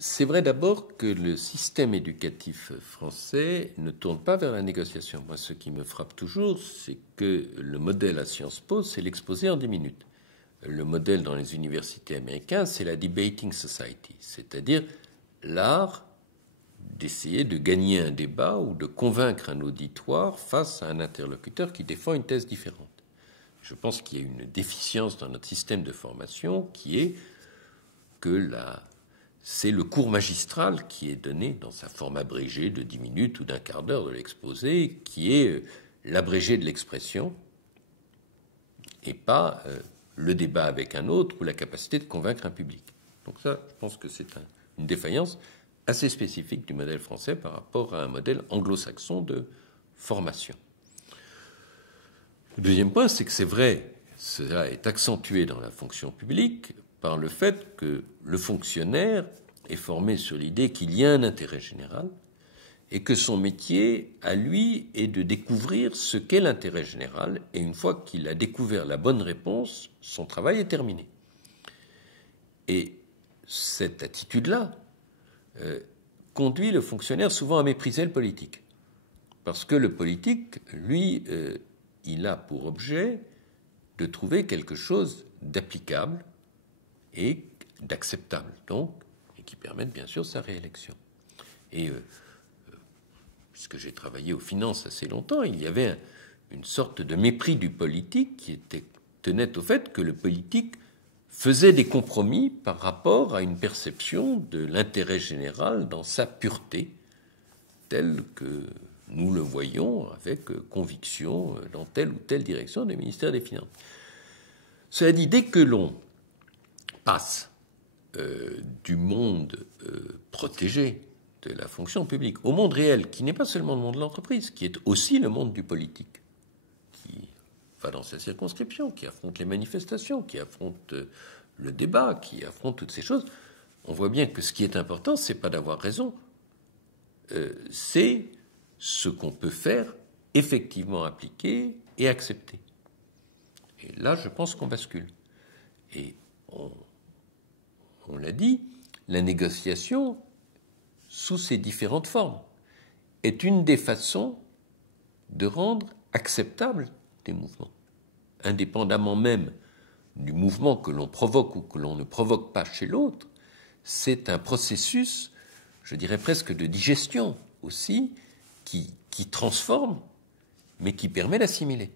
C'est vrai d'abord que le système éducatif français ne tourne pas vers la négociation. Moi, ce qui me frappe toujours, c'est que le modèle à Sciences Po, c'est l'exposé en 10 minutes. Le modèle dans les universités américaines, c'est la debating society, c'est-à-dire l'art d'essayer de gagner un débat ou de convaincre un auditoire face à un interlocuteur qui défend une thèse différente. Je pense qu'il y a une déficience dans notre système de formation qui est que c'est le cours magistral qui est donné dans sa forme abrégée de 10 minutes ou d'un quart d'heure de l'exposé, qui est l'abrégé de l'expression et pas le débat avec un autre ou la capacité de convaincre un public. Donc ça, je pense que c'est une défaillance assez spécifique du modèle français par rapport à un modèle anglo-saxon de formation. Le deuxième point, c'est que c'est vrai, cela est accentué dans la fonction publique par le fait que le fonctionnaire est formé sur l'idée qu'il y a un intérêt général et que son métier, à lui, est de découvrir ce qu'est l'intérêt général, et une fois qu'il a découvert la bonne réponse, son travail est terminé. Et cette attitude-là conduit le fonctionnaire souvent à mépriser le politique. Parce que le politique, lui, il a pour objet de trouver quelque chose d'applicable et d'acceptable, donc, et qui permette bien sûr sa réélection. Et puisque j'ai travaillé aux finances assez longtemps, il y avait une sorte de mépris du politique qui tenait au fait que le politique faisait des compromis par rapport à une perception de l'intérêt général dans sa pureté, telle que nous le voyons avec conviction dans telle ou telle direction du ministère des Finances. Cela dit, dès que l'on passe du monde protégé de la fonction publique au monde réel, qui n'est pas seulement le monde de l'entreprise, qui est aussi le monde du politique, qui va dans sa circonscription, qui affronte les manifestations, qui affronte le débat, qui affronte toutes ces choses, on voit bien que ce qui est important, c'est pas d'avoir raison, c'est ce qu'on peut faire effectivement appliquer et accepter. Et là, je pense qu'on bascule. Et on l'a dit, la négociation, sous ses différentes formes, est une des façons de rendre acceptables des mouvements, indépendamment même du mouvement que l'on provoque ou que l'on ne provoque pas chez l'autre. C'est un processus, je dirais presque de digestion aussi, qui transforme, mais qui permet d'assimiler.